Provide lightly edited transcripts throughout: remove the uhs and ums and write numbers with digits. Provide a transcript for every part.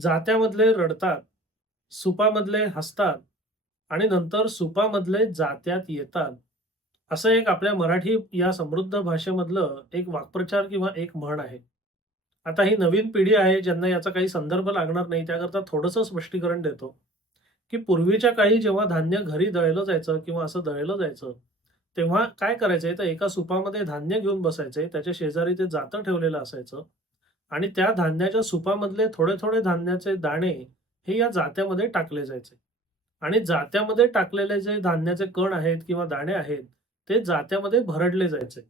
जात्यामधले रडतात, सुपामधले हसतात आणि नंतर सुपामधले जात्यात येतात. असं एक आपल्या मराठी या समृद्ध भाषेमधलं एक वाक्प्रचार किंवा एक म्हण आहे. आता ही नवीन पिढी आहे ज्यांना याचा काही संदर्भ लागणार नाही त्याकरता थोडंसं स्पष्टीकरण देतो, की पूर्वीच्या काळी जेव्हा धान्य घरी दळलं जायचं किंवा असं दळलं जायचं, तेव्हा काय करायचंय तर एका सुपामध्ये धान्य घेऊन बसायचे. त्याच्या शेजारी ते जातं ठेवलेलं असायचं आणि त्या धान्याच्या सुपामधले थोडे-थोडे धान्याचे दाणे हे या जात्यामध्ये टाकले जायचे आणि जात्यामध्ये टाकलेले जे धान्याचे कण आहेत किंवा दाणे आहेत, ते जात्यामध्ये भरडले जायचे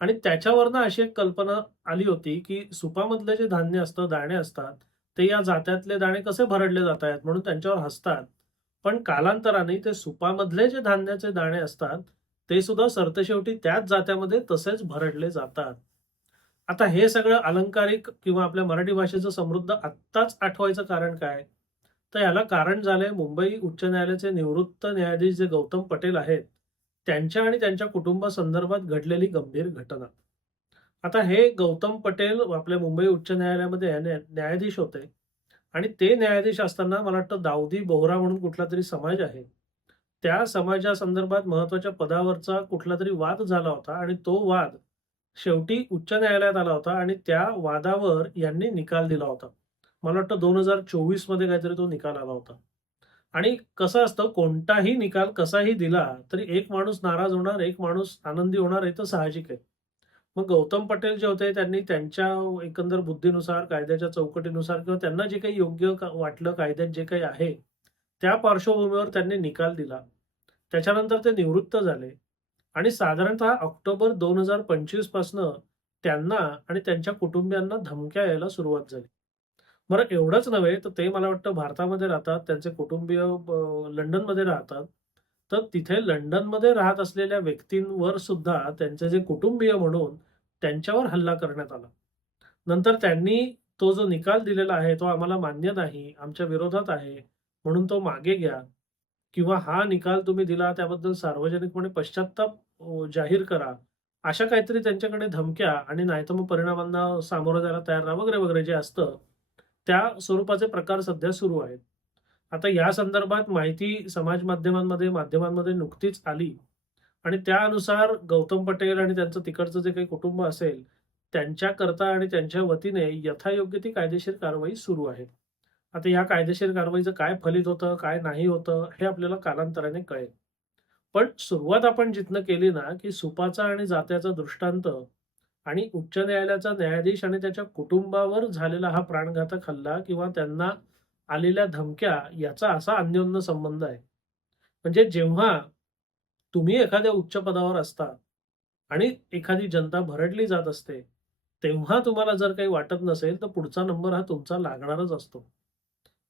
आणि त्याच्यावरनं अशी एक कल्पना आली होती, की सुपामधलं जे धान्य असतं, दाणे असतात, ते या जात्यातले दाणे कसे भरडले जात आहेत म्हणून त्यांच्यावर हसतात. पण कालांतराने ते सुपामधले जे धान्याचे दाणे असतात, ते सुद्धा सरतेशेवटी त्याच जात्यामध्ये तसेच भरडले जातात. आता हे सगळं अलंकारिक किंवा आपल्या मराठी भाषेचं समृद्ध आत्ताच आठवायचं कारण काय? तर याला कारण झालंय मुंबई उच्च न्यायालयाचे निवृत्त न्यायाधीश जे गौतम पटेल आहेत, त्यांच्या आणि त्यांच्या कुटुंबासंदर्भात घडलेली गंभीर घटना. आता हे गौतम पटेल आपल्या मुंबई उच्च न्यायालयामध्ये न्यायाधीश होते आणि ते न्यायाधीश असताना मला वाटतं दाऊदी बोहरा म्हणून कुठलातरी समाज आहे. त्या समाजासंदर्भात महत्त्वाच्या पदावरचा कुठलातरी वाद झाला होता आणि तो वाद शेवटी उच्च न्यायालयात आला होता आणि त्या वादावर यांनी निकाल दिला होता. मला वाटतं 2024 मध्ये काहीतरी तो निकाल आला होता. आणि कसं असतं कोणताही निकाल कसाही दिला तरी एक माणूस नाराज होणार, एक माणूस आनंदी होणार हे तर साहजिक आहे. मग गौतम पटेल जे होते त्यांनी त्यांच्या एकंदर बुद्धीनुसार, कायद्याच्या चौकटीनुसार किंवा त्यांना जे काही योग्य वाटलं कायद्यात जे काही आहे, त्या पार्श्वभूमीवर त्यांनी निकाल दिला. त्याच्यानंतर ते निवृत्त झाले आणि साधारणतः ऑक्टोबर 2025 पासनं त्यांना आणि त्यांच्या कुटुंबियांना धमक्या यायला सुरुवात झाली. बरं एवढंच नव्हे, तर ते मला वाटतं भारतामध्ये राहतात. त्यांचे कुटुंबीय लंडनमध्ये राहतात. तर तिथे लंडनमध्ये राहत असलेल्या व्यक्तींवर सुद्धा त्यांचे जे कुटुंबीय म्हणून त्यांच्यावर हल्ला करण्यात आला. नंतर त्यांनी तो जो निकाल दिलेला आहे, तो आम्हाला मान्य नाही, आमच्या विरोधात आहे, म्हणून तो मागे घ्या किंवा हा निकाल तुम्ही दिला त्याबद्दल सार्वजनिकपणे पश्चात्ताप जाहीर करा. अशा काहीतरी त्यांच्याकडे धमक्या आणि नाहीतर मग परिणामांना सामोरं जायला तयार राहा वगैरे, वगैरे जे असतं, त्या स्वरूपाचे प्रकार सध्या सुरू आहेत. आता या संदर्भात माहिती समाज माध्यमांमध्ये नुकतीच आली आणि त्यानुसार गौतम पटेल आणि त्यांचं तिकडचं जे काही कुटुंब असेल, त्यांच्याकरता आणि त्यांच्या वतीने यथायोग्य ती कायदेशीर कारवाई सुरू आहे. आता या कायदेशीर कारवाईचं काय फलित होतं, काय नाही होतं, हे आपल्याला कालांतराने कळेल. पण सुरुवात आपण जिथनं केली ना, की सुपाचा आणि जात्याचा दृष्टांत आणि उच्च न्यायालयाचा न्यायाधीश आणि त्याच्या कुटुंबावर झालेला हा प्राणघातक हल्ला किंवा त्यांना आलेल्या धमक्या याचा असा अन्योन्य संबंध आहे. म्हणजे जेव्हा तुम्ही एखाद्या उच्च पदावर असता आणि एखादी जनता भरडली जात असते, तेव्हा तुम्हाला जर काही वाटत नसेल, तर पुढचा नंबर हा तुमचा लागणारच असतो.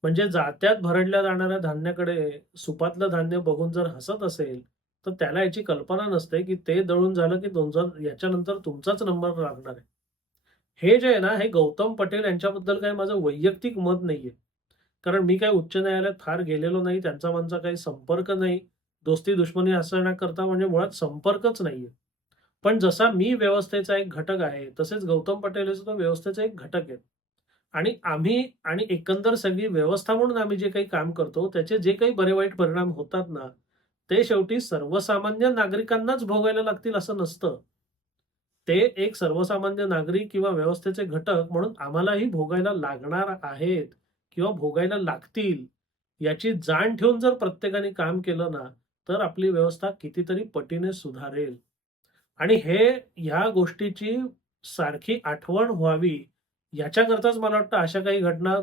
म्हणजे जात्यात भरडल्या जाणाऱ्या धान्याकडे सुपातलं धान्य बघून जर हसत असेल, तर त्याला याची कल्पना नसते, की ते दळून झालं, की याच्यानंतर तुमचाच नंबर लागणार आहे. हे जे आहे ना, हे गौतम पटेल यांच्याबद्दल काही माझं वैयक्तिक मत नाहीये. कारण मी काही उच्च न्यायालयात फार गेलेलो नाही. त्यांचा माझा काही संपर्क नाही. दोस्ती-दुश्मनी असण्याकरता म्हणजे मुळात संपर्कच नाहीये. पण जसा मी व्यवस्थेचा एक घटक आहे, तसेच गौतम पटेल हे सुद्धा व्यवस्थेचे एक घटक आहेत. आणि आम्ही आणि एकंदर सगळी व्यवस्था म्हणून आम्ही जे काही काम करतो, त्याचे जे काही बरे-वाईट परिणाम होतात ना, ते शेवटी सर्वसामान्य नागरिकांनाच भोगायला लागतील असं नसतं. ते एक सर्वसामान्य नागरिक किंवा व्यवस्थेचे घटक म्हणून आम्हालाही भोगायला लागणार आहेत किंवा भोगायला लागतील, याची जाण ठेवून जर प्रत्येकाने काम केलं ना, तर आपली व्यवस्था कितीतरी पटीने सुधारेल. आणि ह्या गोष्टीची सारखी आठवण व्हावी, याच्याकरताच मला वाटतं अशा काही घटना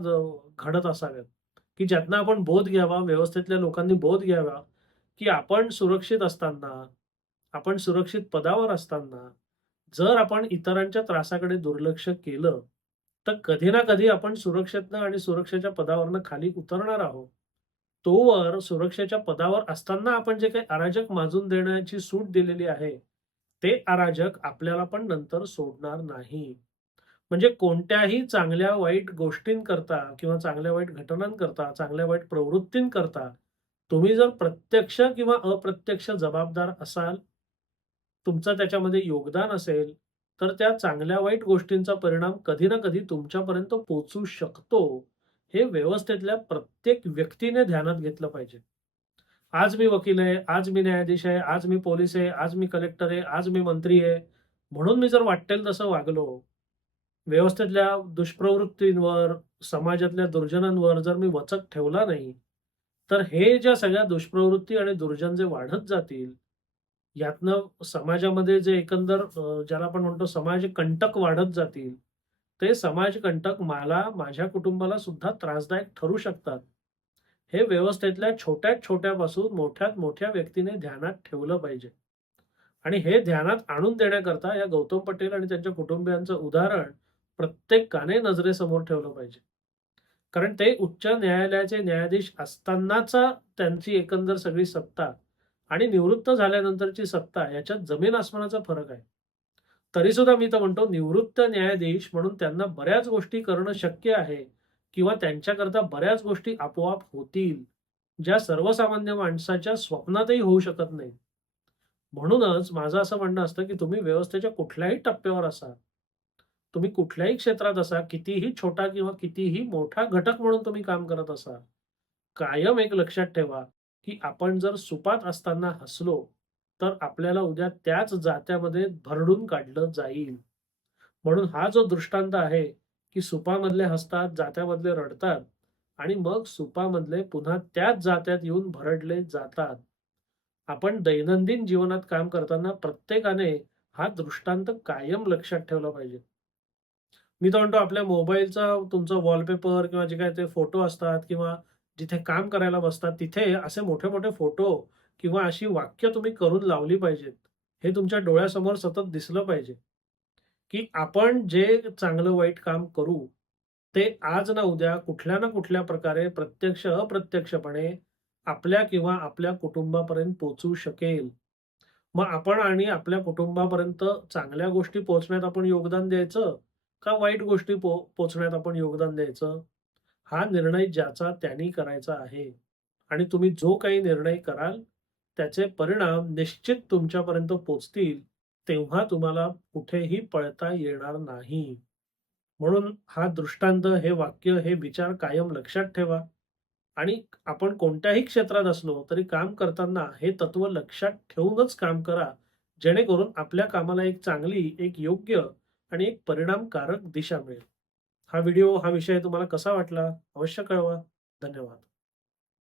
घडत असाव्यात, की ज्यातनं आपण बोध घ्यावा, व्यवस्थेतल्या लोकांनी बोध घ्यावा, की आपण सुरक्षित असताना, आपण सुरक्षित पदावर असताना, जर आपण इतरांच्या त्रासाकडे दुर्लक्ष केलं, तर कधी ना कधी आपण सुरक्षेतनं आणि सुरक्षेच्या पदावरनं खाली उतरणार आहोत. तोवर सुरक्षेच्या पदावर असताना आपण जे काही अराजक माजून देण्याची सूट दिलेली आहे, ते अराजक आपल्याला पण नंतर सोडणार नाही. म्हणजे कोणत्याही चांगल्या-वाईट गोष्टींकरता किंवा चांगल्या-वाईट घटनांकरता, चांगल्या-वाईट प्रवृत्तींकरता तुम्ही जर प्रत्यक्ष किंवा अप्रत्यक्ष जबाबदार असाल, तुमचं त्याच्यामध्ये योगदान असेल, तर त्या चांगल्या-वाईट गोष्टींचा परिणाम कधी ना कधी तुमच्यापर्यंत पोहोचू शकतो. हे व्यवस्थेतल्या प्रत्येक व्यक्तीने ध्यानात घेतलं पाहिजे. आज मी वकील आहे, आज मी न्यायाधीश आहे, आज मी पोलीस आहे, आज मी कलेक्टर आहे, आज मी मंत्री आहे. म्हणून मी जर वाटेल तसं वागलो, व्यवस्थेतल्या दुष्प्रवृत्तींवर, समाजातल्या दुर्जनांवर जर मी वचक ठेवला नाही, तर हे ज्या सगळ्या दुष्प्रवृत्ती आणि दुर्जन जे वाढत जातील, यातनं समाजामध्ये जे एकंदर ज्याला आपण म्हणतो समाजकंटक वाढत जातील, ते समाजकंटक मला, माझ्या कुटुंबाला सुद्धा त्रासदायक ठरू शकतात. हे व्यवस्थेतल्या छोट्यात छोट्यापासून मोठ्यात मोठ्या व्यक्तीने ध्यानात ठेवलं पाहिजे. आणि हे ध्यानात आणून देण्याकरता या गौतम पटेल आणि त्यांच्या कुटुंबियांचं उदाहरण प्रत्येकाने नजरेसमोर ठेवलं पाहिजे. कारण ते उच्च न्यायालयाचे न्यायाधीश असतानाचा त्यांची एकंदर सगळी सत्ता आणि निवृत्त झाल्यानंतरची सत्ता याच्यात जमीन आसमानाचा फरक आहे. तरीसुद्धा मी तर म्हणतो निवृत्त न्यायाधीश म्हणून त्यांना बऱ्याच गोष्टी करणं शक्य आहे किंवा त्यांच्याकरता बऱ्याच गोष्टी आपोआप होतील, ज्या सर्वसामान्य माणसाच्या स्वप्नातही होऊ शकत नाही. म्हणूनच माझं असं म्हणणं असतं, की तुम्ही व्यवस्थेच्या कुठल्याही टप्प्यावर असा, तुम्ही कुठल्याही क्षेत्रात असा, कितीही छोटा किंवा कितीही मोठा घटक म्हणून तुम्ही काम करत असा, कायम एक लक्षात ठेवा, की आपण जर सुपात असताना हसलो, तर आपल्याला उद्या त्याच जात्यामध्ये भरडून काढलं जाईल. म्हणून हा जो दृष्टांत आहे, की सुपामधले हसतात, जात्यामधले रडतात आणि मग सुपामधले पुन्हा त्याच जात्यात येऊन भरडले जातात. आपण दैनंदिन जीवनात काम करताना प्रत्येकाने हा दृष्टांत कायम लक्षात ठेवला पाहिजे. मी तर म्हणतो आपल्या मोबाईलचा तुमचा वॉलपेपर किंवा जे काही ते फोटो असतात किंवा जिथे काम करायला बसतात तिथे असे मोठे-मोठे फोटो किंवा अशी वाक्य तुम्ही करून लावली पाहिजेत. हे तुमच्या डोळ्यासमोर सतत दिसलं पाहिजे, की आपण जे चांगलं वाईट काम करू, ते आज ना उद्या कुठल्या ना कुठल्या प्रकारे प्रत्यक्ष अप्रत्यक्षपणे आपल्या किंवा आपल्या कुटुंबापर्यंत पोहोचू शकेल. मग आपण आणि आपल्या कुटुंबापर्यंत चांगल्या गोष्टी पोहोचण्यात आपण योगदान द्यायचं, का वाईट गोष्टी पोहोचण्यात आपण योगदान द्यायचं? हा निर्णय ज्याचा त्यानी करायचा आहे. आणि तुम्ही जो काही निर्णय कराल, त्याचे परिणाम निश्चित तुमच्यापर्यंत पोहोचतील, तेव्हा तुम्हाला कुठेही पळता येणार नाही. म्हणून हा दृष्टांत, हे वाक्य, हे विचार कायम लक्षात ठेवा. आणि आपण कोणत्याही क्षेत्रात असलो तरी काम करताना हे तत्व लक्षात ठेवूनच काम करा. जेणेकरून आपल्या कामाला एक चांगली, एक योग्य आणि एक परिणामकारक दिशा मिळेल. हा व्हिडिओ, हा विषय तुम्हाला कसा वाटला? अवश्य कळवा. धन्यवाद.